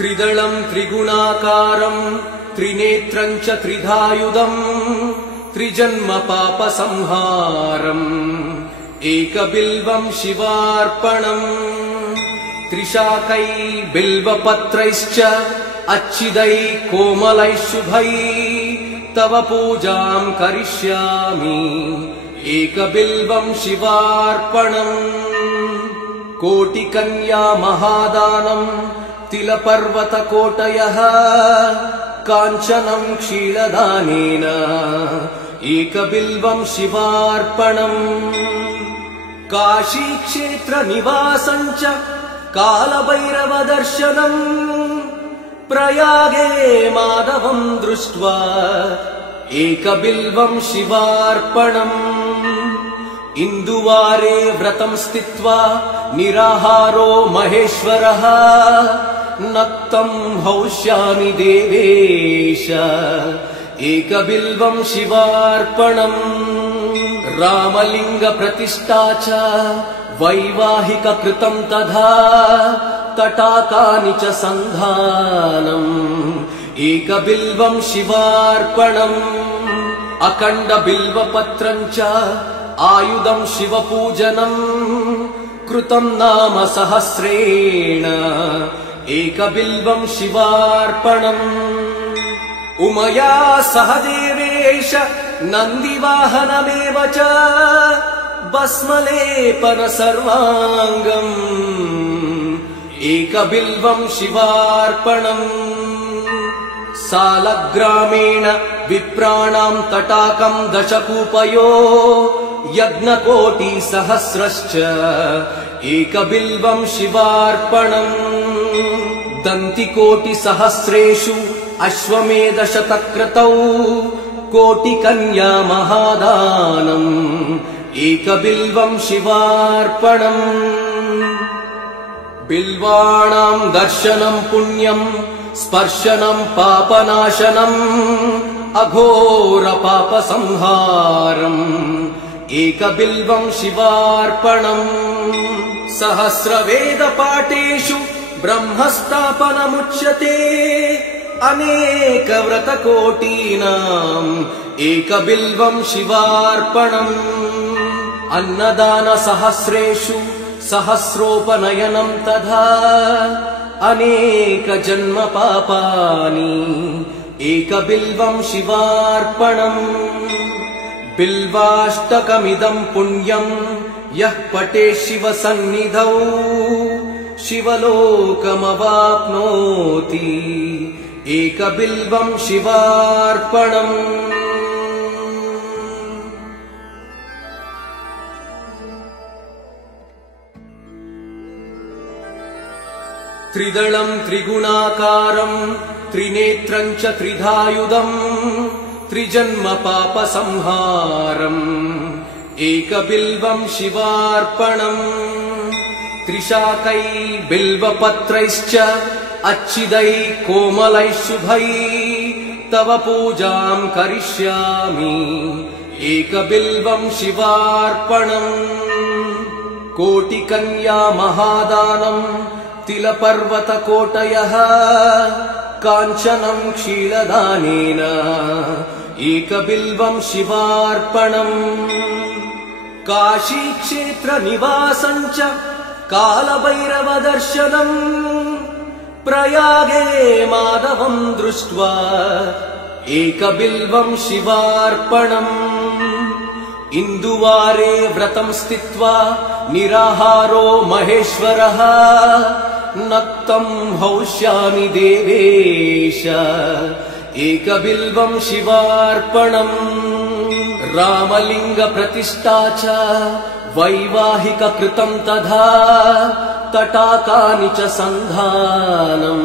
त्रिदलं त्रिगुणाकारं त्रिनेत्रं च त्रिधायुधं त्रिजन्म पापसंहारम् एकबिल्वं शिवार्पणम् त्रिशाकै बिल्वपत्रैश्च अच्छिदै कोमलै शुभै तव पूजां करिष्यामि एकबिल्वं शिवार्पणम् कोटिकन्या महादानं तिलपर्वतकोटयः काञ्चनं क्षीरदानेन एकबिल्वं शिवार्पणम् काशीक्षेत्रनिवासं च कालभैरवदर्शनम् प्रयागे माधवं दृष्ट्वा एकबिल्वं शिवार्पणम् इन्दुवारे व्रतं स्थित्वा निराहारो महेश्वरः नक्तं हौष्यामि देवेश एकबिल्वं शिवार्पणम् रामलिङ्गप्रतिष्ठा च वैवाहिककृतं तथा तटाकानि च सन्धानम् एकबिल्वं शिवार्पणम् अखण्डबिल्वपत्रं च आयुधं शिवपूजनम् कृतं नाम सहस्रेण एकबिल्वं शिवार्पणम् उमया सह देवेश नन्दिवाहनमेव च भस्मलेपन सर्वाङ्गम् एकबिल्वं शिवार्पणम् सालग्रामेण विप्राणां तटाकं दशकूपयो यज्ञकोटिसहस्रश्च एकबिल्वं शिवार्पणम् दन्तिकोटिसहस्रेषु अश्वमेधशतक्रतौ कोटिकन्या महादानम् एकबिल्वं शिवार्पणम् बिल्वाणां दर्शनं पुण्यं स्पर्शनं पापनाशनम् अघोरपापसंहारम् एकबिल्वं शिवार्पणम् सहस्रवेदपाठेषु ब्रह्मस्थापनमुच्यते अनेकव्रतकोटीनाम् एकबिल्वं शिवार्पणम् अन्नदानसहस्रेषु सहस्रोपनयनं तथा अनेकजन्मपापानि एकबिल्वं शिवार्पणम् बिल्वाष्टकमिदं पुण्यं यः पठेत् शिवसन्निधौ शिवलोकमवाप्नोति एकबिल्वं शिवार्पणम् त्रिदलं त्रिगुणाकारं त्रिनेत्रं च त्रिधायुधं त्रिजन्म पापसंहारम् एकबिल्वं शिवार्पणम् त्रिशाकै बिल्वपत्रैश्च अच्छिदै कोमलै शुभै तव पूजां करिष्यामि एकबिल्वं शिवार्पणम् कोटिकन्या महादानं तिलपर्वतकोटयः काञ्चनं क्षीरदानेन एकबिल्वं शिवार्पणम् काशीक्षेत्रनिवासं च कालभैरवदर्शनम् प्रयागे माधवं दृष्ट्वा एकबिल्वं शिवार्पणम् इन्दुवारे व्रतं स्थित्वा निराहारो महेश्वरः नक्तं हौष्यामि देवेश एकबिल्वं शिवार्पणम् रामलिङ्गप्रतिष्ठा च वैवाहिककृतं तथा तटाकानि च सन्धानम्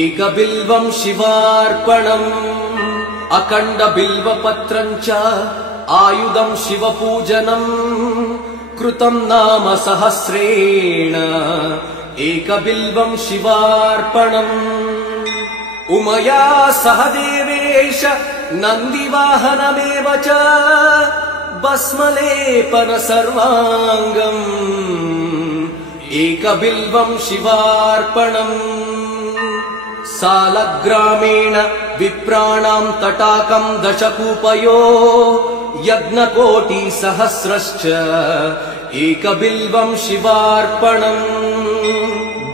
एकबिल्वं शिवार्पणम् अखण्डबिल्वपत्रं च आयुधं शिवपूजनम् कृतं नाम सहस्रेण एकबिल्वं शिवार्पणम् उमया सह देवेश नन्दिवाहनमेव च भस्मलेपन सर्वाङ्गम् एकबिल्वं शिवार्पणम् सालग्रामेण विप्राणां तटाकं दशकूपयो यज्ञकोटिसहस्रश्च एकबिल्वं शिवार्पणम्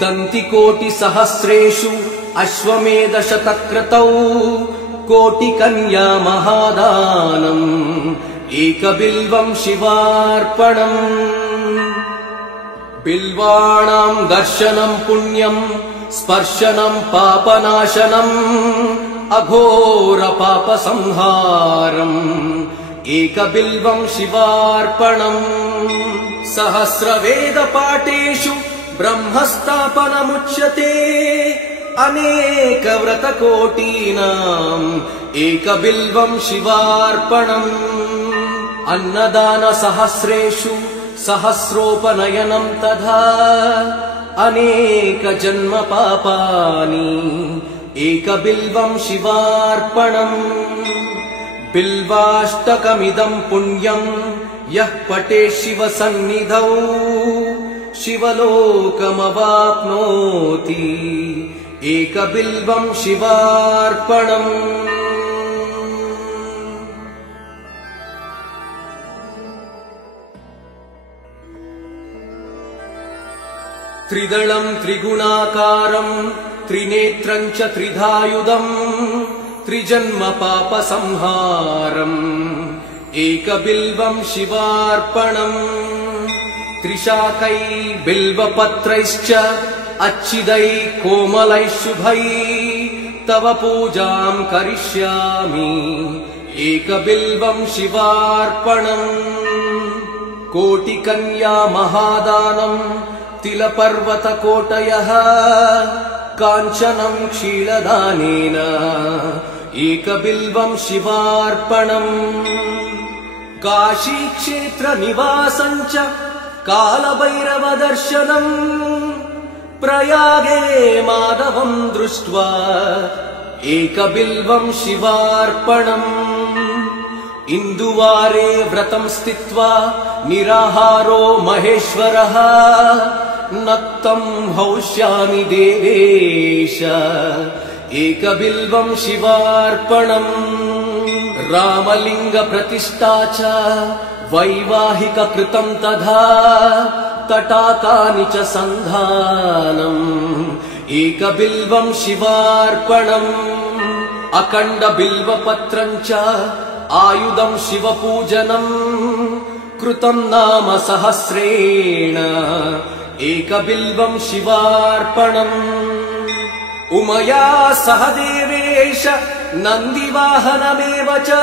दन्तिकोटिसहस्रेषु अश्वमेधशतक्रतौ कोटिकन्या महादानम् एकबिल्वं शिवार्पणम् बिल्वाणां दर्शनं पुण्यं स्पर्शनं पापनाशनम् अघोर पापसंहारम् एकबिल्वं शिवार्पणम् सहस्रवेदपाठेषु ब्रह्मस्थापनमुच्यते अनेकव्रतकोटीनाम् एकबिल्वं शिवार्पणम् अन्नदानसहस्रेषु सहस्रोपनयनं तथा अनेकजन्म पापानि एकबिल्वं शिवार्पणम् बिल्वाष्टकमिदं पुण्यं यः पठेत् शिवसन्निधौ शिवलोकमवाप्नोति एकबिल्वं शिवार्पणम् त्रिदलं त्रिगुणाकारं त्रिनेत्रं च त्रिधायुधम् त्रिजन्म पापसंहारम् एकबिल्वं शिवार्पणम् त्रिशाकै बिल्वपत्रैश्च अच्छिदैः कोमलैः शुभैः तव पूजां करिष्यामि एकबिल्वं शिवार्पणम् कोटिकन्या महादानम् तिलपर्वतकोटयः काञ्चनं क्षीरदानेन एकबिल्वं शिवार्पणम् काशीक्षेत्रनिवासं च कालभैरवदर्शनम् प्रयागे माधवं दृष्ट्वा एकबिल्वं शिवार्पणम् इन्दुवारे व्रतं स्थित्वा निराहारो महेश्वरः नक्तं हौष्यामि देवेश एकबिल्वं शिवार्पणम् रामलिङ्गप्रतिष्ठा च वैवाहिककृतं तथा तटाकानि च सन्धानम् एकबिल्वं शिवार्पणम् अखण्डबिल्वपत्रं च आयुधं शिवपूजनम् कृतं नाम सहस्रेण एकबिल्वं शिवार्पणम् उमया सह देवेश नन्दिवाहनमेव च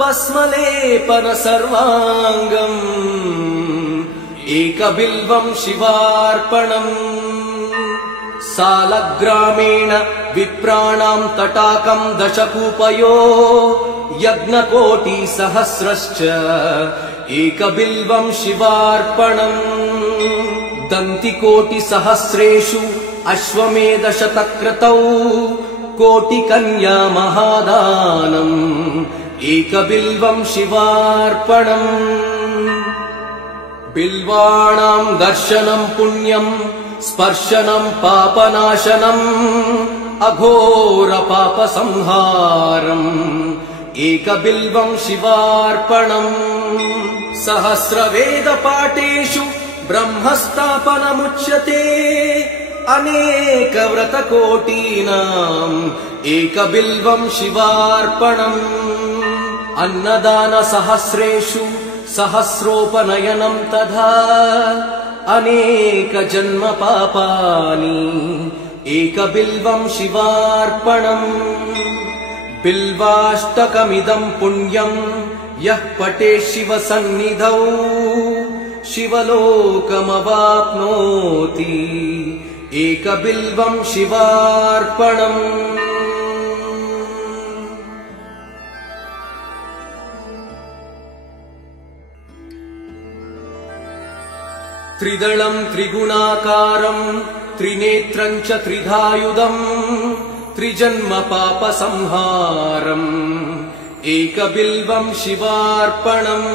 भस्मलेपन सर्वाङ्गम् एकबिल्वं शिवार्पणम् सालग्रामेण विप्राणां तटाकं दशकूपयो यज्ञकोटिसहस्रश्च एकबिल्वं शिवार्पणम् दन्तिकोटिसहस्रेषु अश्वमेधशतक्रतौ कोटिकन्या महादानम् एकबिल्वं शिवार्पणम् बिल्वाणां दर्शनं पुण्यं स्पर्शनं पापनाशनम् अघोर पापसंहारम् एकबिल्वं शिवार्पणम् सहस्रवेदपाठेषु ब्रह्मस्थापनमुच्यते अनेकव्रतकोटीनाम् एकबिल्वं शिवार्पणम् अन्नदानसहस्रेषु सहस्रोपनयनं तथा अनेकजन्म पापानि एकबिल्वं शिवार्पणम् बिल्वाष्टकमिदं पुण्यं यः पठेत् शिवसन्निधौ शिवलोकमवाप्नोति एकबिल्वं शिवार्पणम् त्रिदलं त्रिगुणाकारं त्रिनेत्रं च त्रिधायुधम् त्रिजन्म पापसंहारम् एकबिल्वं शिवार्पणम्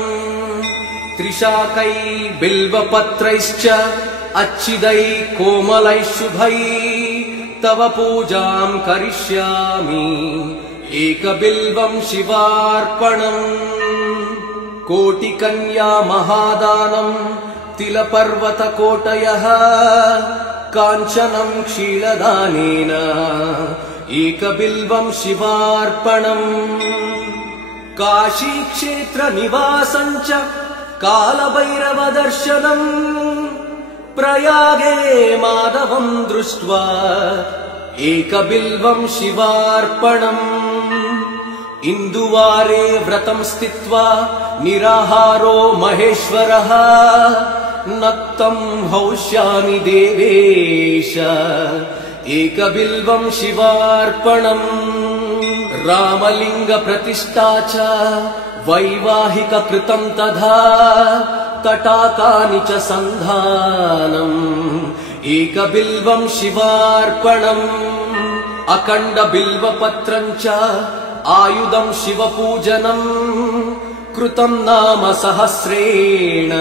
त्रिशाकै बिल्वपत्रैश्च अच्छिदैः कोमलैः शुभैः तव पूजां करिष्यामि एकबिल्वं शिवार्पणम् कोटिकन्या महादानं तिलपर्वतकोटयः काञ्चनं क्षीरदानेन एकबिल्वं शिवार्पणम् काशीक्षेत्रनिवासं च कालभैरवदर्शनम् प्रयागे माधवं दृष्ट्वा एकबिल्वं शिवार्पणम् इन्दुवारे व्रतं स्थित्वा निराहारो महेश्वरः नक्तं हौष्यामि देवेश एकबिल्वं शिवार्पणम् रामलिङ्गप्रतिष्ठा च वैवाहिककृतं तथा तटाकानि च सन्धानम् एकबिल्वं शिवार्पणम् अखण्डबिल्वपत्रं च आयुधं शिवपूजनम् कृतं नाम सहस्रेण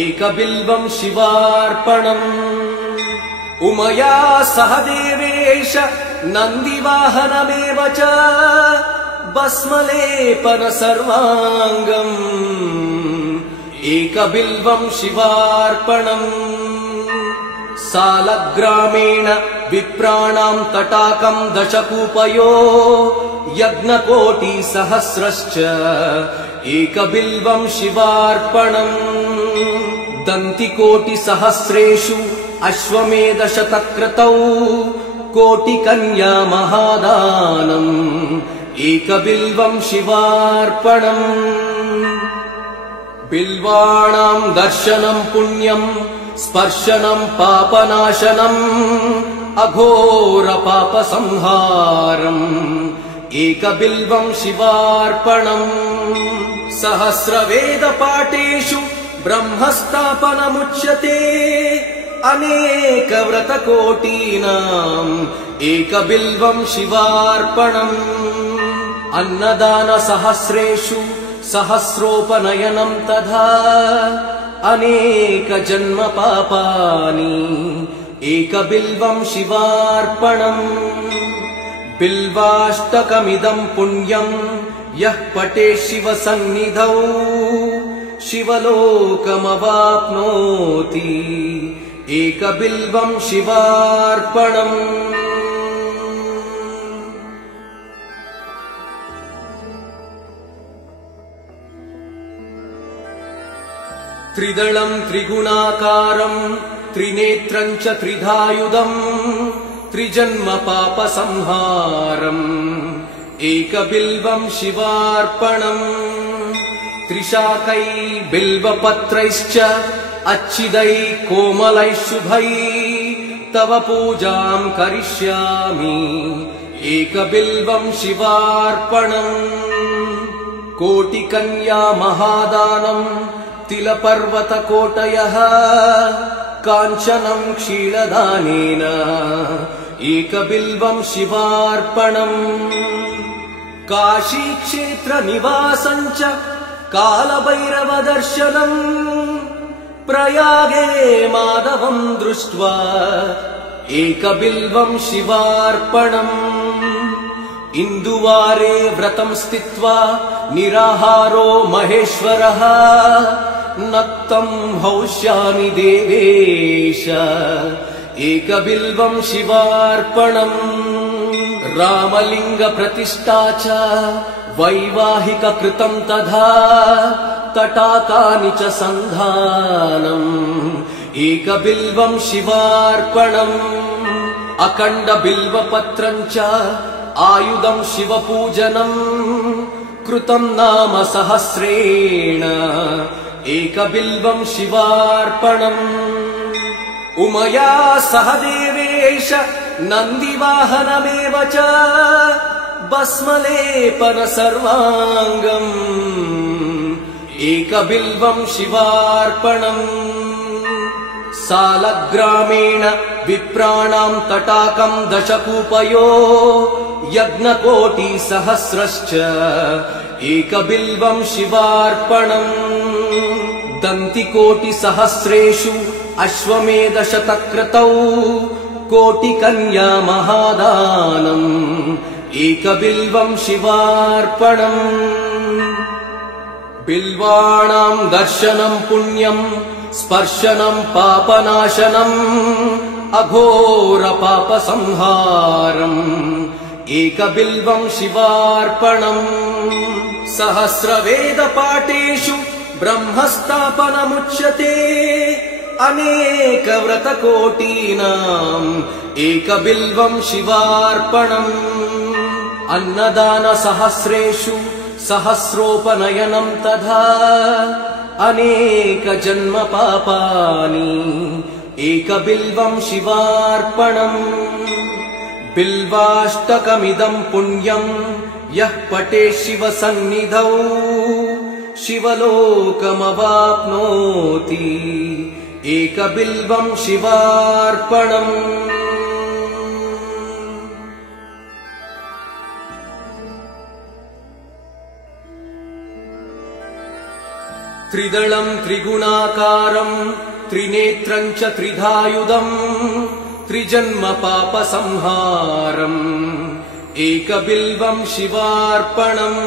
एकबिल्वं शिवार्पणम् उमया सह देवेश नन्दिवाहनमेव च भस्मलेपन सर्वाङ्गम् एकबिल्वं शिवार्पणम् सालग्रामेण विप्राणां तटाकं दशकूपयो यज्ञकोटिसहस्रश्च एकबिल्वं शिवार्पणम् दन्तिकोटिसहस्रेषु अश्वमेधशतक्रतौ कोटिकन्या महादानम् एकबिल्वं शिवार्पणम् बिल्वाणां दर्शनं पुण्यं स्पर्शनं पापनाशनम् अघोरपापसंहारम् एकबिल्वं शिवार्पणम् सहस्रवेदपाठेषु ब्रह्मस्थापनमुच्यते अनेकव्रतकोटीनाम् एकबिल्वं शिवार्पणम् अन्नदानसहस्रेषु सहस्रोपनयनं तथा अनेकजन्मपापानि एकबिल्वं शिवार्पणम् बिल्वाष्टकमिदं पुण्यं यः पठेत् शिवसन्निधौ शिवलोकमवाप्नोति एकबिल्वं शिवार्पणम् त्रिदलं त्रिगुणाकारं त्रिनेत्रं च त्रिधायुधम् त्रिजन्मपापसंहारम् एकबिल्वं शिवार्पणम् त्रिशाकै बिल्वपत्रैश्च अच्छिदै कोमलै शुभै तव पूजां करिष्यामि एकबिल्वं शिवार्पणम् कोटिकन्या महादानं तिलपर्वतकोटयः काञ्चनं क्षीरदानेन एकबिल्वं शिवार्पणम् काशीक्षेत्रनिवासं च कालभैरवदर्शनम् प्रयागे माधवं दृष्ट्वा एकबिल्वं शिवार्पणम् इन्दुवारे व्रतं स्थित्वा निराहारो महेश्वरः नक्तं हौष्यामि देवेश एकबिल्वं शिवार्पणम् रामलिङ्गप्रतिष्ठा च वैवाहिककृतं तथा तटाकानि च सन्धानम् एकबिल्वं शिवार्पणम् अखण्डबिल्वपत्रं च आयुधं शिवपूजनम् कृतं नाम सहस्रेण एकबिल्वं शिवार्पणम् उमया सह देवेश नन्दिवाहनमेव च भस्मलेपन सर्वाङ्गम् एकबिल्वं शिवार्पणम् सालग्रामेण विप्राणां तटाकं दशकूपयो यज्ञकोटिसहस्रश्च एकबिल्वं शिवार्पणम् दन्तिकोटिसहस्रेषु अश्वमेधशतक्रतौ कोटिकन्या महादानम् एकबिल्वम् शिवार्पणम् बिल्वाणाम् दर्शनम् पुण्यम् स्पर्शनम् पापनाशनम् अघोर पापसंहारम् एकबिल्वम् शिवार्पणम् सहस्रवेदपाठेषु ब्रह्मस्थापनमुच्यते अनेकव्रतकोटीनाम् एकबिल्वम् शिवार्पणम् अन्नदानसहस्रेषु सहस्रोपनयनम् तथा अनेकजन्म पापानि एकबिल्वम् शिवार्पणम् बिल्वाष्टकमिदम् पुण्यम् यः पठे शिवसन्निधौ शिवलोकमवाप्नोति एकबिल्वम् शिवार्पणम् त्रिदलम् त्रिगुणाकारम् त्रिनेत्रम् च त्रिधायुधम् त्रिजन्म पापसंहारम् एकबिल्वम् शिवार्पणम्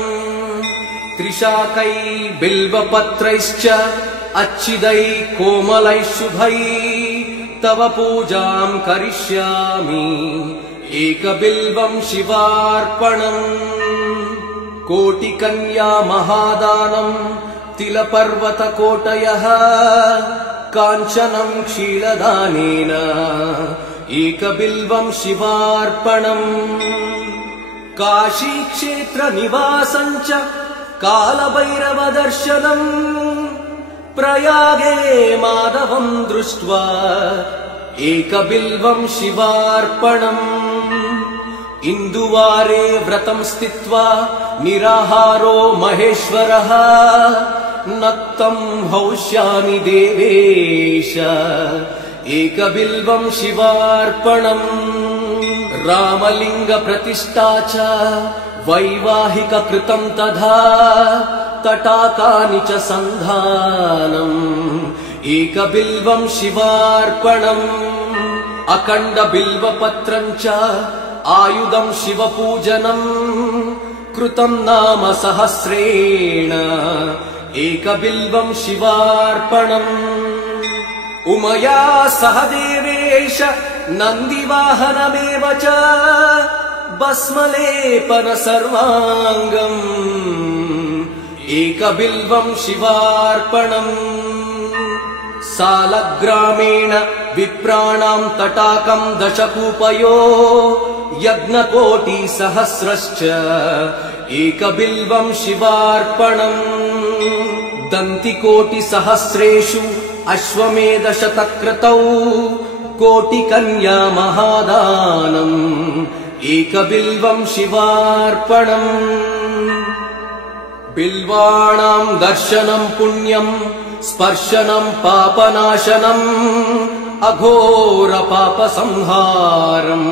त्रिशाकै बिल्वपत्रैश्च अच्छिदैः कोमलैः शुभैः तव पूजाम् करिष्यामि एकबिल्वम् शिवार्पणम् कोटिकन्या महादानम् तिलपर्वतकोटयः काञ्चनम् क्षीरदानेन एकबिल्वम् शिवार्पणम् काशीक्षेत्रनिवासम् च कालभैरवदर्शनम् प्रयागे माधवम् दृष्ट्वा एकबिल्वम् शिवार्पणम् इन्दुवारे व्रतम् स्थित्वा निराहारो महेश्वरः नक्तम् हौष्यामि देवेश एकबिल्वम् शिवार्पणम् रामलिङ्गप्रतिष्ठा च वैवाहिककृतम् तथा तटाकानि च सन्धानम् एकबिल्वम् शिवार्पणम् अखण्डबिल्वपत्रम् च आयुधम् शिवपूजनम् कृतम् नाम सहस्रेण एकबिल्वम् शिवार्पणम् उमया सह देवेश नन्दिवाहनमेव च भस्मलेपन सर्वाङ्गम् एकबिल्वम् शिवार्पणम् सालग्रामेण विप्राणाम् तटाकम् दशकूपयो यज्ञकोटिसहस्रश्च एकबिल्वम् शिवार्पणम् दन्तिकोटिसहस्रेषु अश्वमेधशतक्रतौ कोटिकन्या महादानम् एकबिल्वम् शिवार्पणम् बिल्वाणाम् दर्शनम् पुण्यम् स्पर्शनम् पापनाशनम् अघोर पापसंहारम्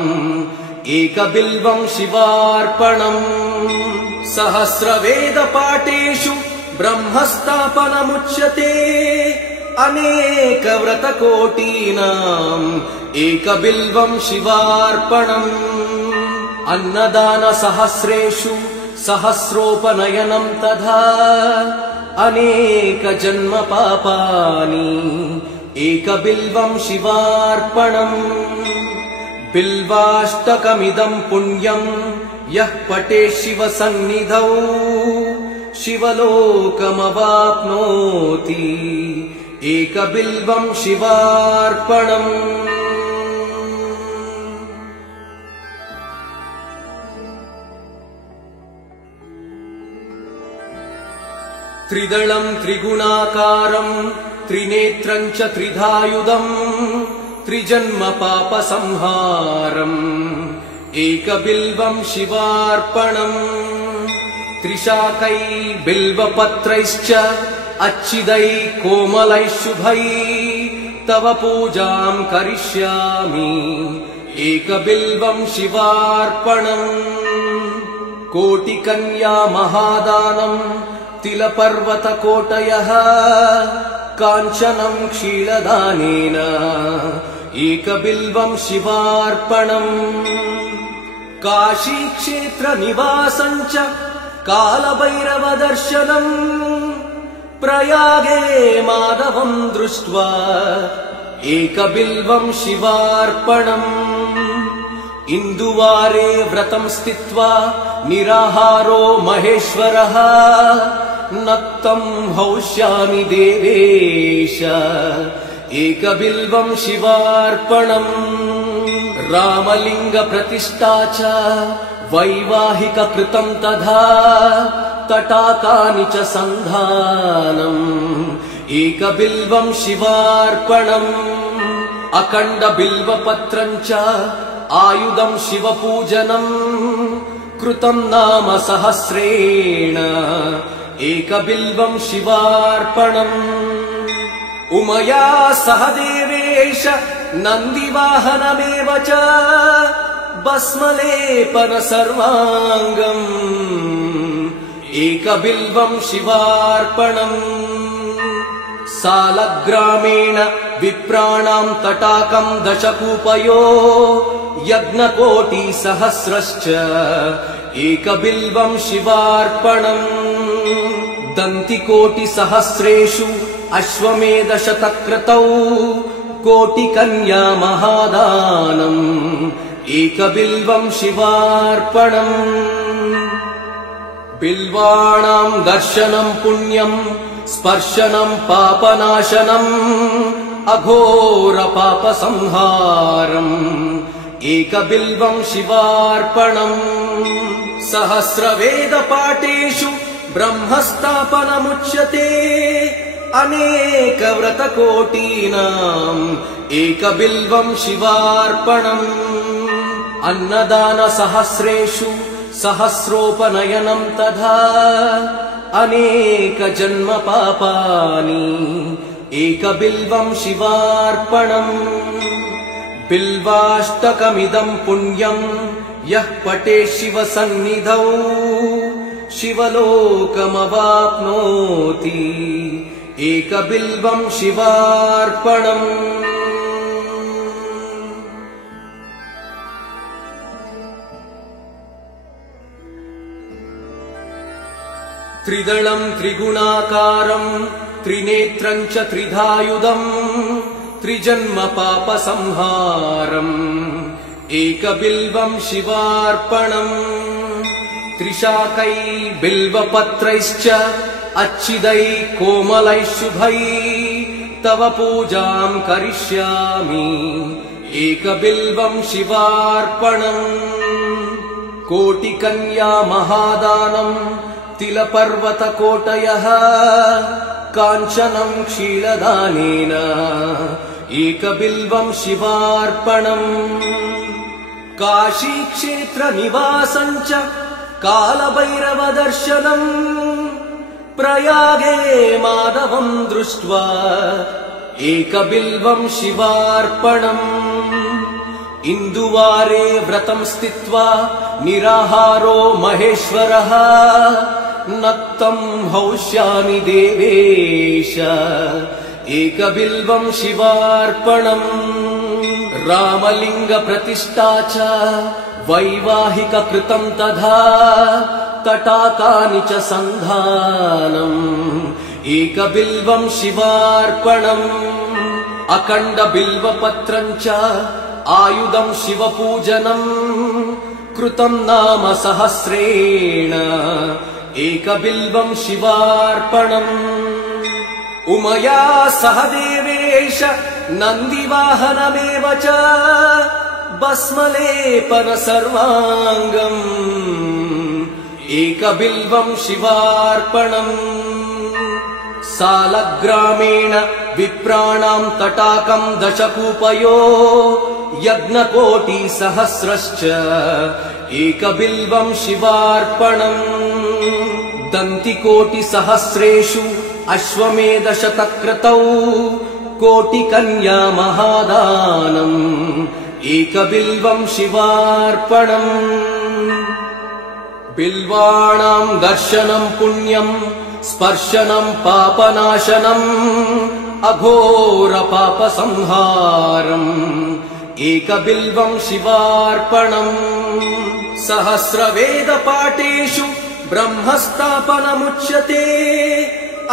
एकबिल्वम् शिवार्पणम् सहस्रवेदपाठेषु ब्रह्मस्थापनमुच्यते अनेकव्रतकोटीनाम् एकबिल्वम् शिवार्पणम् अन्नदानसहस्रेषु सहस्रोपनयनम् तथा अनेकजन्म पापानि एकबिल्वम् शिवार्पणम् बिल्वाष्टकमिदम् पुण्यम् यः पठे शिवसन्निधौ शिवलोकमवाप्नोति एकबिल्वम् शिवार्पणम् त्रिदलम् त्रिगुणाकारम् त्रिनेत्रम् च त्रिधायुधम् त्रिजन्म पापसंहारम् एकबिल्वम् शिवार्पणम् त्रिशाकै बिल्वपत्रैश्च अच्छिदैः कोमलैः शुभैः तव पूजाम् करिष्यामि एकबिल्वम् शिवार्पणम् कोटिकन्या महादानम् तिलपर्वतकोटयः काञ्चनम् क्षीरदानेन एकबिल्वम् शिवार्पणम् काशीक्षेत्रनिवासम् च कालभैरवदर्शनम् प्रयागे माधवम् दृष्ट्वा एकबिल्वम् शिवार्पणम् इन्दुवारे व्रतम् स्थित्वा निराहारो महेश्वरः नक्तम् हौष्यामि देवेश एकबिल्वम् शिवार्पणम् रामलिङ्गप्रतिष्ठा च वैवाहिककृतम् तथा तटाकानि च सन्धानम् एकबिल्वम् शिवार्पणम् अखण्डबिल्वपत्रम् च आयुधम् शिवपूजनम् कृतम् नाम सहस्रेण एकबिल्वम् शिवार्पणम् उमया सह देवेश नन्दिवाहनमेव च भस्मलेपन सर्वाङ्गम् एकबिल्वम् शिवार्पणम् सालग्रामेण विप्राणाम् तटाकम् दशकूपयो यज्ञकोटिसहस्रश्च एकबिल्वम् शिवार्पणम् दन्तिकोटिसहस्रेषु अश्वमेधशतक्रतौ कोटिकन्या महादानम् एकबिल्वम् शिवार्पणम् बिल्वाणाम् दर्शनम् पुण्यम् स्पर्शनम् पापनाशनम् अघोरपापसंहारम् एकबिल्वम् शिवार्पणम् सहस्रवेदपाठेषु ब्रह्मस्थापनमुच्यते अनेकव्रतकोटीनाम् एकबिल्वम् शिवार्पणम् अन्नदानसहस्रेषु सहस्रोपनयनम् तथा अनेकजन्म पापानि एकबिल्वम् शिवार्पणम् बिल्वाष्टकमिदम् पुण्यम् यः पठे शिवसन्निधौ शिवलोकमवाप्नोति एकबिल्वम् शिवार्पणम् त्रिदलम् त्रिगुणाकारम् त्रिनेत्रम् च त्रिधायुधम् त्रिजन्म पापसंहारम् एकबिल्वम् शिवार्पणम् त्रिशाकै बिल्वपत्रैश्च अच्छिदैः कोमलैः शुभैः तव पूजाम् करिष्यामि एकबिल्वम् शिवार्पणम् कोटिकन्या महादानम् तिलपर्वतकोटयः काञ्चनम् क्षीरदानेन एकबिल्वम् शिवार्पणम् काशीक्षेत्रनिवासम् च कालभैरवदर्शनम् प्रयागे माधवम् दृष्ट्वा एकबिल्वम् शिवार्पणम् इन्दुवारे व्रतम् स्थित्वा निराहारो महेश्वरः नक्तम् हौष्यामि देवेश एकबिल्वम् शिवार्पणम् रामलिङ्गप्रतिष्ठा च वैवाहिककृतम् तथा तटाकानि च सन्धानम् एकबिल्वम् शिवार्पणम् अखण्डबिल्वपत्रम् च आयुधम् शिवपूजनम् कृतम् नाम सहस्रेण एकबिल्वम् शिवार्पणम् उमया सह देवेश नन्दिवाहनमेव च भस्मलेपन सर्वाङ्गम् एकबिल्वम् शिवार्पणम् सालग्रामेण विप्राणाम् तटाकम् दशकूपयो यज्ञकोटिसहस्रश्च एकबिल्वम् शिवार्पणम् दन्तिकोटिसहस्रेषु अश्वमेधशतक्रतौ कोटिकन्या महादानम् एकबिल्वम् शिवार्पणम् बिल्वाणाम् दर्शनम् पुण्यम् स्पर्शनम् पापनाशनम् अघोरपापसंहारम् एकबिल्वं शिवार्पणम् सहस्रवेदपाठेषु ब्रह्मस्थापनमुच्यते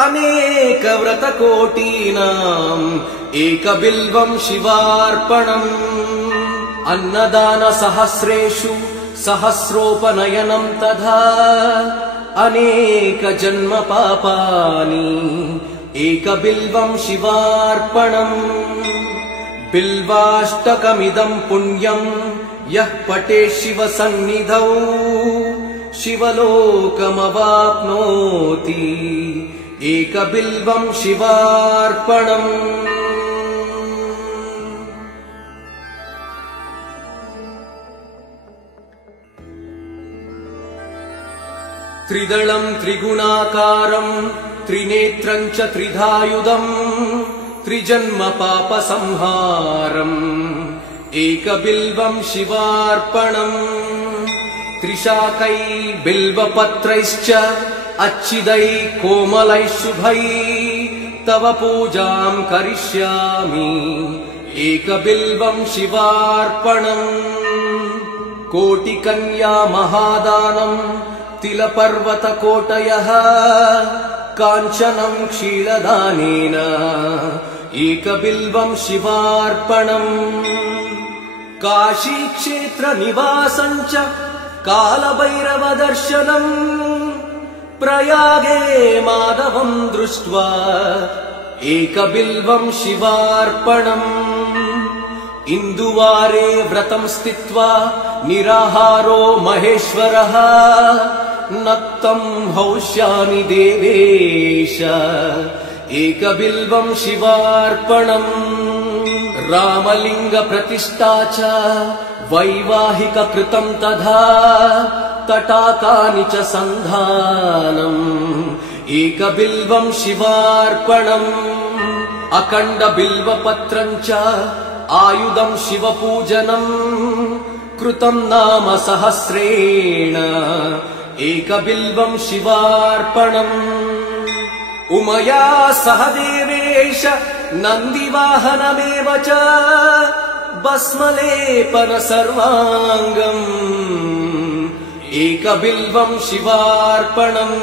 अनेकव्रतकोटीनाम् एकबिल्वं शिवार्पणम् अन्नदानसहस्रेषु सहस्रोपनयनं तथा अनेकजन्मपापानि एकबिल्वं शिवार्पणम् बिल्वाष्टकमिदं पुण्यं यः पठेत् शिवसन्निधौ शिवलोकमवाप्नोति एकबिल्वं शिवार्पणम् त्रिदलं त्रिगुणाकारं त्रिनेत्रं च त्रिधायुधं त्रिजन्मपापसंहारम् एकबिल्वं शिवार्पणम् त्रिशाकै बिल्वपत्रैश्च अच्छिदै कोमलै शुभै तव पूजां करिष्यामि एकबिल्वं शिवार्पणम् कोटिकन्या महादानं तिलपर्वतकोटयः काञ्चनं क्षीरदानेन एकबिल्वं शिवार्पणम् काशीक्षेत्रनिवासं च कालभैरवदर्शनम् प्रयागे माधवं दृष्ट्वा एकबिल्वं शिवार्पणम् इन्दुवारे व्रतं स्थित्वा निराहारो महेश्वरः नक्तं हौष्यामि देवेश एकबिल्वं शिवार्पणम् रामलिङ्गप्रतिष्ठा च वैवाहिककृतं तथा तटाकानि च सन्धानम् एकबिल्वं शिवार्पणम् अखण्डबिल्वपत्रं च आयुधं शिवपूजनम् कृतं नाम सहस्रेण एकबिल्वं शिवार्पणम् उमया सह देवेश नन्दिवाहनमेव च भस्मलेपन सर्वाङ्गम् एकबिल्वं शिवार्पणम्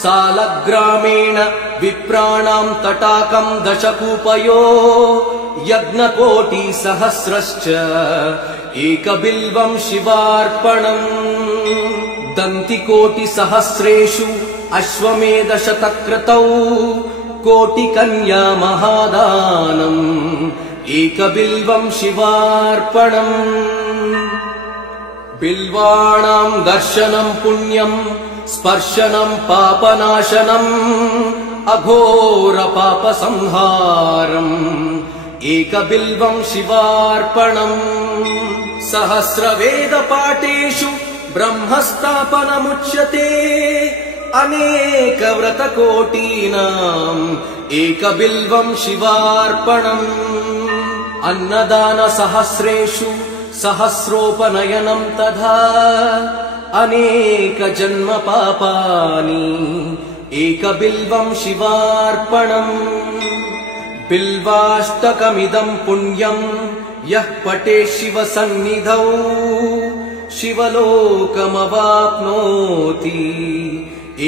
सालग्रामेण विप्राणां तटाकं दशकूपयो यज्ञकोटिसहस्रश्च एकबिल्वं शिवार्पणम् दन्तिकोटिसहस्रेषु अश्वमेधशतक्रतौ कोटिकन्या महादानम् एकबिल्वं शिवार्पणम् बिल्वाणां दर्शनं पुण्यं स्पर्शनं पापनाशनम् अघोरपापसंहारम् एकबिल्वं शिवार्पणम् सहस्रवेदपाठेषु ब्रह्मस्थापनमुच्यते अनेकव्रतकोटीनाम् एकबिल्वं शिवार्पणम् अन्नदानसहस्रेषु सहस्रोपनयनं तथा अनेकजन्मपापानि एकबिल्वं शिवार्पणम् बिल्वाष्टकमिदं पुण्यं यः पठेत् शिवसन्निधौ शिवलोकमवाप्नोति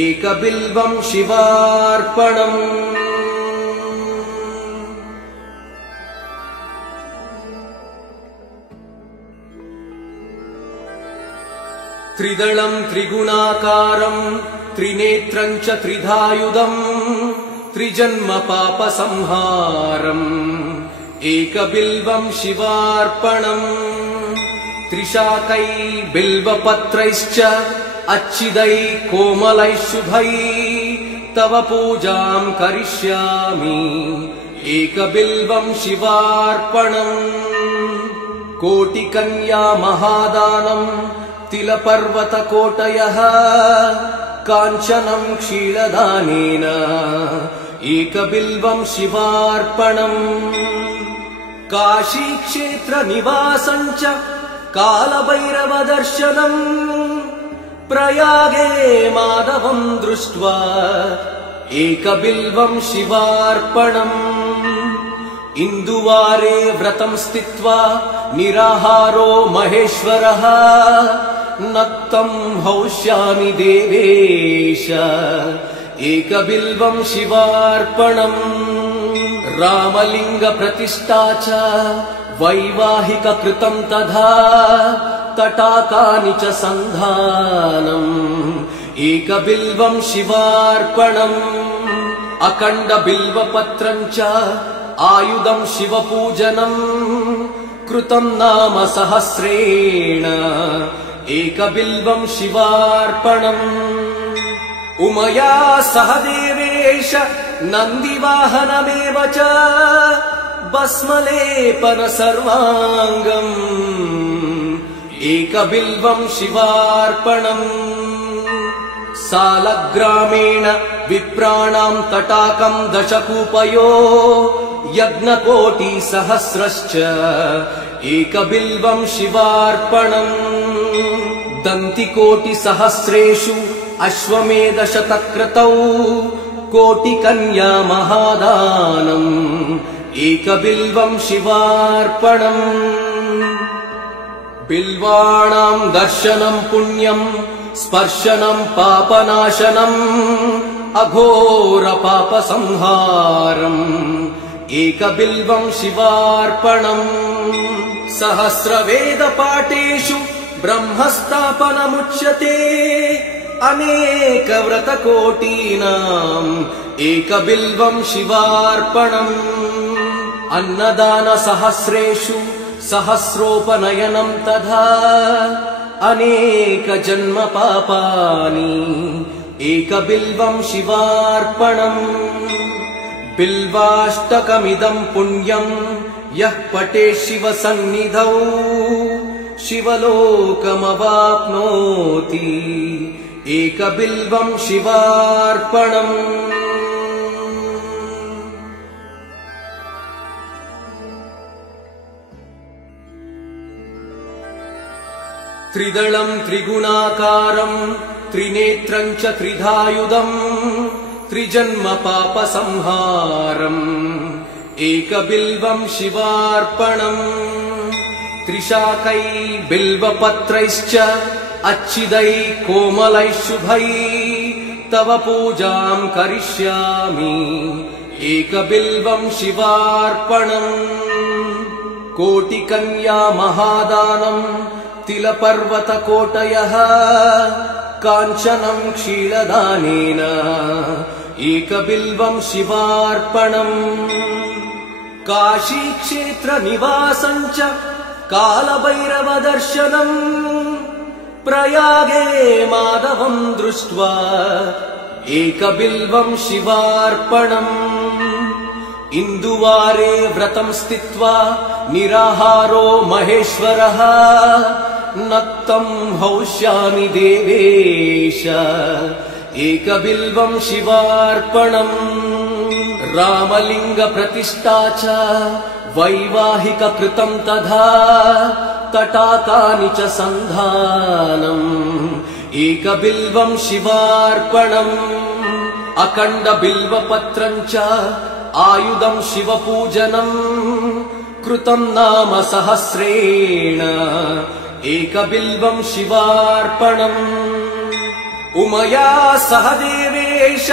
एकबिल्वं शिवार्पणम् त्रिदलं त्रिगुणाकारं त्रिनेत्रं च त्रिधायुधं त्रिजन्मपापसंहारम् एकबिल्वं शिवार्पणम् त्रिशाकै बिल्वपत्रैश्च अच्छिदै कोमलै शुभै तव पूजां करिष्यामि एकबिल्वं शिवार्पणम् कोटिकन्या महादानं तिलपर्वतकोटयः काञ्चनं क्षीरदानेन एकबिल्वं शिवार्पणम् काशीक्षेत्रनिवासं च कालभैरवदर्शनम् प्रयागे माधवं दृष्ट्वा एकबिल्वं शिवार्पणम् इन्दुवारे व्रतं स्थित्वा निराहारो महेश्वरः नक्तं हौष्यामि देवेश एकबिल्वं शिवार्पणम् रामलिंग प्रतिष्ठा च वैवाहिक कृतं तथा तटाकानि च सन्धानम् एकबिल्वं शिवार्पणम् अखण्ड बिल्वपत्रं च आयुधं शिवपूजनम् कृतं नाम सहस्रेण एकबिल्वं शिवार्पणम् उमया सह देवेश नन्दिवाहनमेव च भस्मलेपन सर्वाङ्गम् एकबिल्वं शिवार्पणम् सालग्रामेण विप्राणां तटाकं दशकूपयो यज्ञकोटिसहस्रश्च एकबिल्वं शिवार्पणम् दन्तिकोटिसहस्रेषु अश्वमेधशतक्रतौ कोटिकन्या महादानम् एकबिल्वं शिवार्पणम् बिल्वाणां दर्शनं पुण्यं स्पर्शनं पापनाशनम् अघोर पापसंहारम् एकबिल्वं शिवार्पणम् सहस्रवेदपाठेषु ब्रह्मस्थापनमुच्यते अनेकव्रतकोटीनाम् एकबिल्वं शिवार्पणम् अन्नदानसहस्रेषु सहस्रोपनयनं तथा अनेकजन्म पापानि एकबिल्वं शिवार्पणम् बिल्वाष्टकमिदं पुण्यं यः पठेत् शिवसन्निधौ शिवलोकमवाप्नोति एकबिल्वं शिवार्पणम् त्रिदलं त्रिगुणाकारं त्रिनेत्रं च त्रिधायुधम् त्रिजन्म पापसंहारम् एकबिल्वं शिवार्पणम् त्रिशाकै बिल्वपत्रैश्च अच्छिदैः कोमलैः शुभैः तव पूजां करिष्यामि एकबिल्वं शिवार्पणम् कोटिकन्या महादानं तिलपर्वतकोटयः काञ्चनं क्षीरदानेन एकबिल्वं शिवार्पणम् काशीक्षेत्रनिवासं च कालभैरवदर्शनम् प्रयागे माधवं दृष्ट्वा एकबिल्वं शिवार्पणम् इन्दुवारे व्रतं स्थित्वा निराहारो महेश्वरः नक्तं हौष्यामि देवेश एकबिल्वं शिवार्पणम् रामलिंग प्रतिष्ठा च वैवाहिक कृतं तथा तटाकानि च सन्धानम् एकबिल्वं शिवार्पणम् अखण्ड बिल्वपत्रं च आयुधं शिवपूजनम् कृतं नाम सहस्रेण एकबिल्वं शिवार्पणम् उमया सह देवेश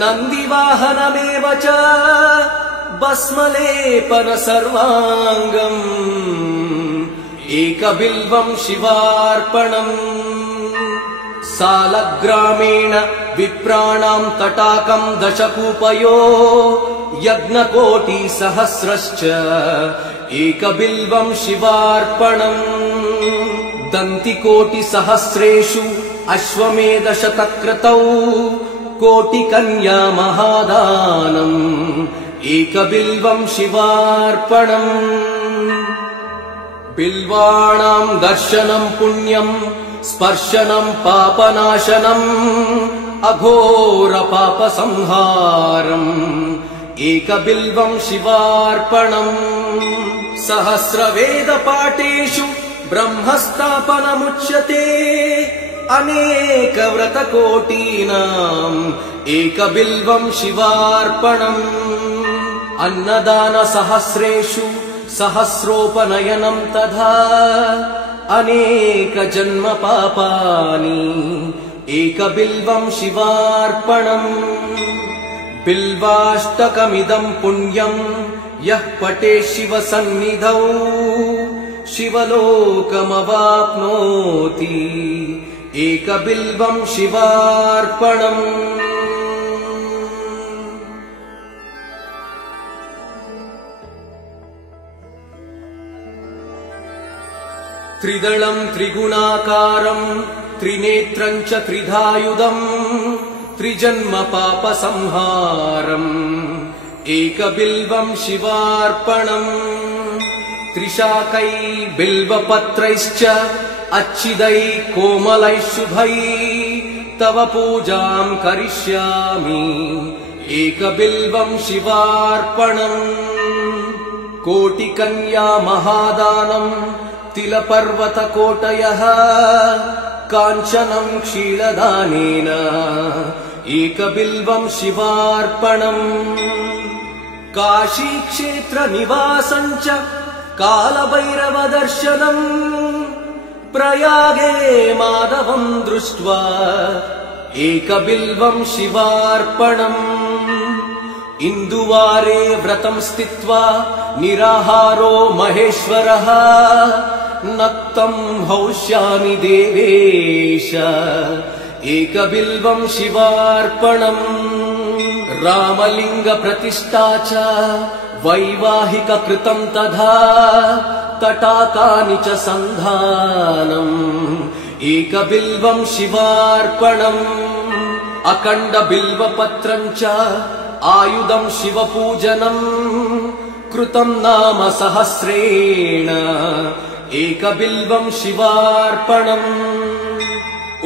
नन्दिवाहनमेव च भस्मलेपन सर्वाङ्गम् एकबिल्वं शिवार्पणम् सालग्रामेण विप्राणां तटाकं दशकूपयो यज्ञकोटिसहस्रश्च एकबिल्वं शिवार्पणम् दन्तिकोटिसहस्रेषु अश्वमेधशतक्रतौ कोटिकन्या महादानम् एकबिल्वं शिवार्पणम् बिल्वाणां दर्शनं पुण्यं स्पर्शनं पापनाशनम् अघोर पापसंहारम् एकबिल्वं शिवार्पणम् सहस्रवेदपाठेषु ब्रह्मस्थापनमुच्यते अनेकव्रतकोटीनाम् एकबिल्वं शिवार्पणम् अन्नदानसहस्रेषु सहस्रोपनयनं तथा अनेकजन्म पापानि एकबिल्वं शिवार्पणम् बिल्वाष्टकमिदं पुण्यं यः पठे शिवसन्निधौ शिवलोकमवाप्नोति एकबिल्वं शिवार्पणम् त्रिदलं त्रिगुणाकारं त्रिनेत्रं च त्रिधायुधं त्रिजन्म पापसंहारम् एकबिल्वं शिवार्पणम् त्रिशाकै बिल्वपत्रैश्च अच्छिदै कोमलैः शुभै तव पूजां करिष्यामि एकबिल्वं शिवार्पणम् कोटिकन्या महादानं तिलपर्वतकोटयः काञ्चनं क्षीरदानेन एकबिल्वं शिवार्पणम् काशीक्षेत्रनिवासं च कालभैरवदर्शनम् प्रयागे माधवं दृष्ट्वा एकबिल्वं शिवार्पणम् इन्दुवारे व्रतं स्थित्वा निराहारो महेश्वरः नक्तं हौष्यामि देवेश एकबिल्वं शिवार्पणम् रामलिङ्गप्रतिष्ठा च वैवाहिककृतं तथा तटाकानि च सन्धानम् एकबिल्वं शिवार्पणम् अखण्डबिल्वपत्रं च आयुधं शिवपूजनम् कृतं नाम सहस्रेण एकबिल्वं शिवार्पणम्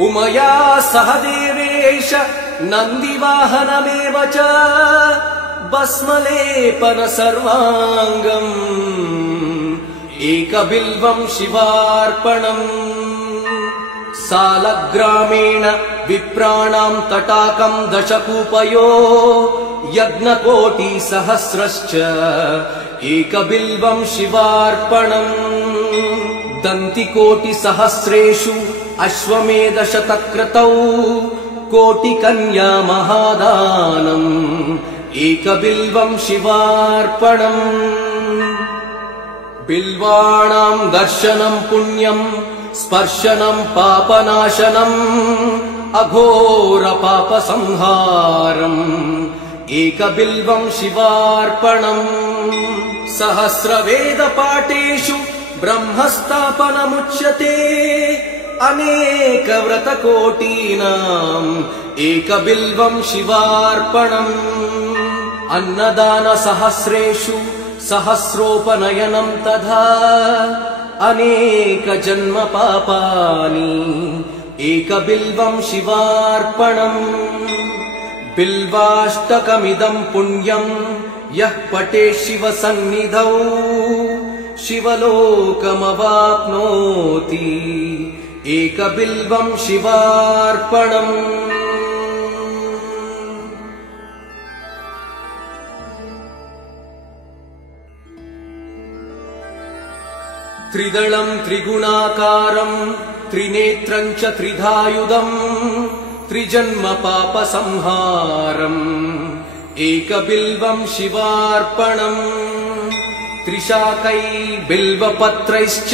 उमया सह देवेश नन्दिवाहनमेव च भस्मलेपन सर्वाङ्गम् एकबिल्वं शिवार्पणम् सालग्रामेण विप्राणां तटाकं दशकूपयो यज्ञकोटिसहस्रश्च एकबिल्वं शिवार्पणम् दन्तिकोटिसहस्रेषु अश्वमेधशतक्रतौ कोटिकन्या महादानम् एकबिल्वं शिवार्पणम् बिल्वाणां दर्शनं पुण्यं स्पर्शनं पापनाशनम् अघोरपापसंहारम् एकबिल्वं शिवार्पणम् सहस्रवेदपाठेषु ब्रह्मस्थापनमुच्यते अनेकव्रतकोटीनाम् एकबिल्वं शिवार्पणम् अन्नदानसहस्रेषु सहस्रोपनयनं तथा अनेकजन्म पापानि एकबिल्वं शिवार्पणम् बिल्वाष्टकमिदं पुण्यं यः पठे शिवसन्निधौ शिवलोकमवाप्नोति एकबिल्वं शिवार्पणम् त्रिदलं त्रिगुणाकारं त्रिनेत्रं च त्रिधायुधं त्रिजन्म पापसंहारम् एकबिल्वं शिवार्पणम् त्रिशाकै बिल्वपत्रैश्च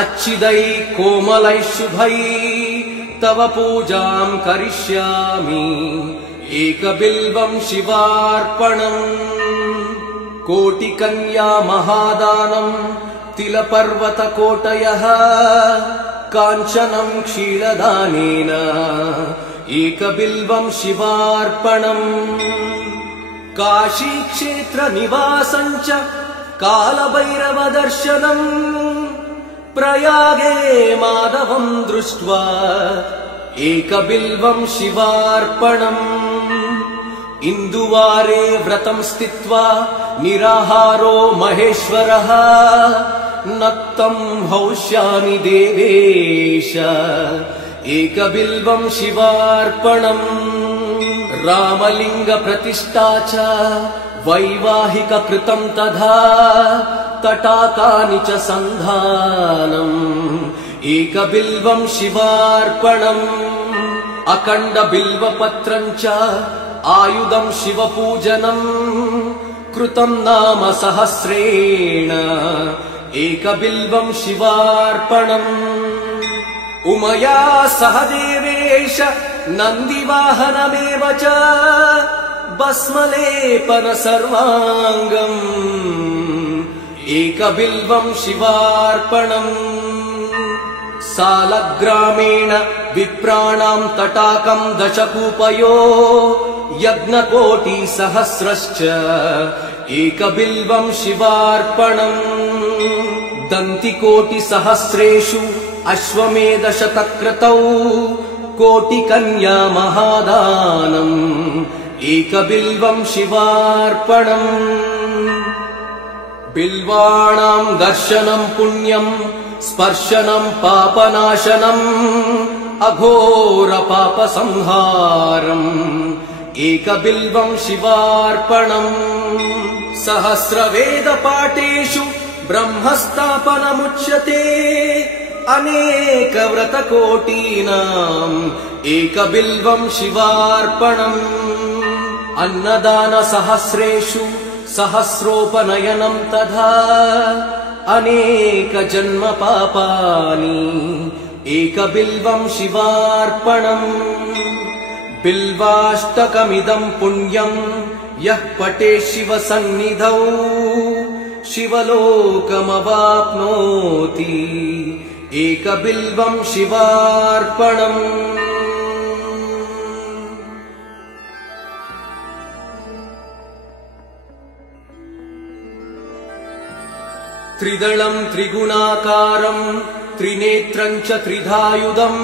अच्छिदै कोमलैः शुभै तव पूजां करिष्यामि एकबिल्वं शिवार्पणम् कोटिकन्या महादानं तिलपर्वतकोटयः काञ्चनं क्षीरदानेन एकबिल्वं शिवार्पणम् काशीक्षेत्रनिवासं च कालभैरवदर्शनम् प्रयागे माधवं दृष्ट्वा एकबिल्वं शिवार्पणम् इन्दुवारे व्रतं स्थित्वा निराहारो महेश्वरः नक्तं हौष्यामि देवेश एकबिल्वम् शिवार्पणम् रामलिंग प्रतिष्ठा च वैवाहिक कृतम् तथा तटाकानि च सन्धानम् एकबिल्वम् शिवार्पणम् अखण्ड बिल्वपत्रम् च आयुधम् शिवपूजनम् कृतम् नाम सहस्रेण एकबिल्वम् शिवार्पणम् उमया सह देवेश नन्दिवाहनमेव च भस्मलेपन सर्वाङ्गम् एकबिल्वम् शिवार्पणम् सालग्रामेण विप्राणाम् तटाकम् दशकूपयो यज्ञकोटिसहस्रश्च एकबिल्वम् शिवार्पणम् दन्तिकोटिसहस्रेषु अश्वमेधशतक्रतौ कोटिकन्या महादानम् एकबिल्वम् शिवार्पणम् बिल्वाणाम् दर्शनम् पुण्यम् स्पर्शनम् पापनाशनम् अघोर पापसंहारम् एकबिल्वम् शिवार्पणम् सहस्रवेदपाठेषु ब्रह्मस्थापनमुच्यते अनेकव्रतकोटीनाम् एकबिल्वम् शिवार्पणम् अन्नदानसहस्रेषु सहस्रोपनयनम् तथा अनेकजन्म पापानि एकबिल्वम् शिवार्पणम् बिल्वाष्टकमिदम् पुण्यम् यः पठे शिवसन्निधौ शिवलोकमवाप्नोति एकबिल्वम् शिवार्पणम् त्रिदलम् त्रिगुणाकारम् त्रिनेत्रम् च त्रिधायुधम्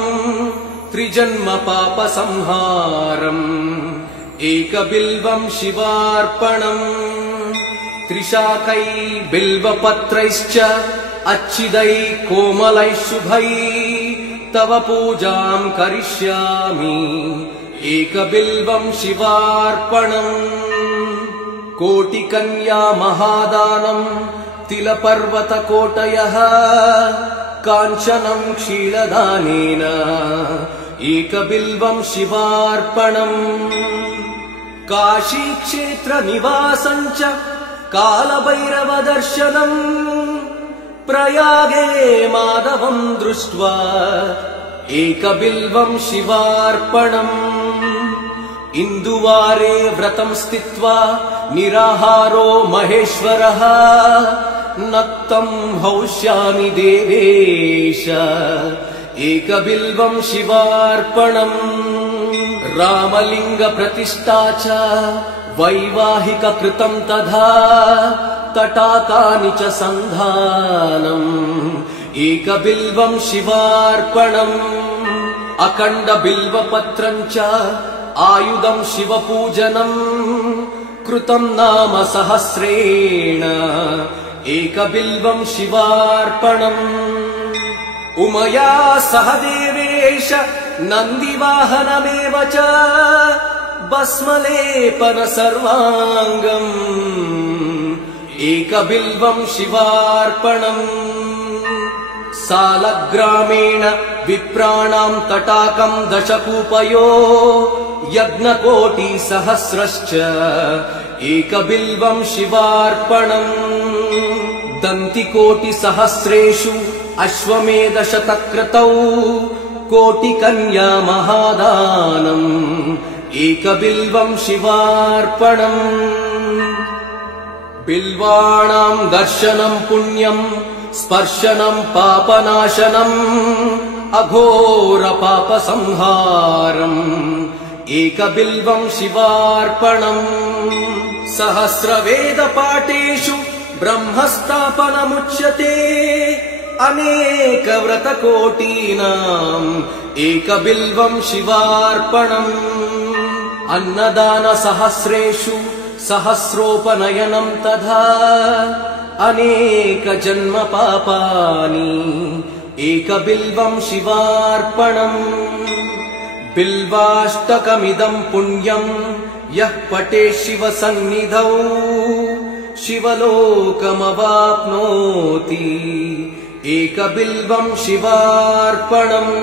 त्रिजन्म पापसंहारम् एकबिल्वम् शिवार्पणम् त्रिशाकै बिल्वपत्रैश्च अच्छिदै कोमलै शुभै तव पूजाम् करिष्यामि एकबिल्वम् शिवार्पणम् कोटिकन्या महादानम् तिलपर्वतकोटयः काञ्चनम् क्षीरदानेन एकबिल्वम् शिवार्पणम् काशीक्षेत्रनिवासम् च कालभैरवदर्शनम् प्रयागे माधवम् दृष्ट्वा एकबिल्वम् शिवार्पणम् इन्दुवारे व्रतम् स्थित्वा निराहारो महेश्वरः नक्तम् हौष्यामि देवेश एकबिल्वम् शिवार्पणम् रामलिंग प्रतिष्ठा च वैवाहिक कृतम् तथा तटाकानि च सन्धानम् एकबिल्वम् शिवार्पणम् अखण्ड बिल्वपत्रम् च आयुधम् शिवपूजनम् कृतम् नाम सहस्रेण एकबिल्वम् शिवार्पणम् उमया सह देवेश नन्दिवाहनमेव च भस्मलेपन सर्वाङ्गम् एकबिल्वम् शिवार्पणम् सालग्रामेण विप्राणाम् तटाकम् दशकूपयो यज्ञकोटिसहस्रश्च एकबिल्वम् शिवार्पणम् दन्तिकोटिसहस्रेषु अश्वमेधशतक्रतौ कोटिकन्या महादानम् एकबिल्वम् शिवार्पणम् बिल्वाणाम् दर्शनम् पुण्यम् स्पर्शनम् पापनाशनम् अघोर पापसंहारम् एकबिल्वम् शिवार्पणम् सहस्रवेदपाठेषु ब्रह्मस्थापनमुच्यते अनेकव्रतकोटीनाम् एकबिल्वम् शिवार्पणम् अन्नदानसहस्रेषु सहस्रोपनयनम् तथा अनेकजन्म पापानि एकबिल्वं शिवार्पणम् बिल्वाष्टकमिदं पुण्यं यः पठेत् शिवसन्निधौ शिवलोकमवाप्नोति एकबिल्वं शिवार्पणम्।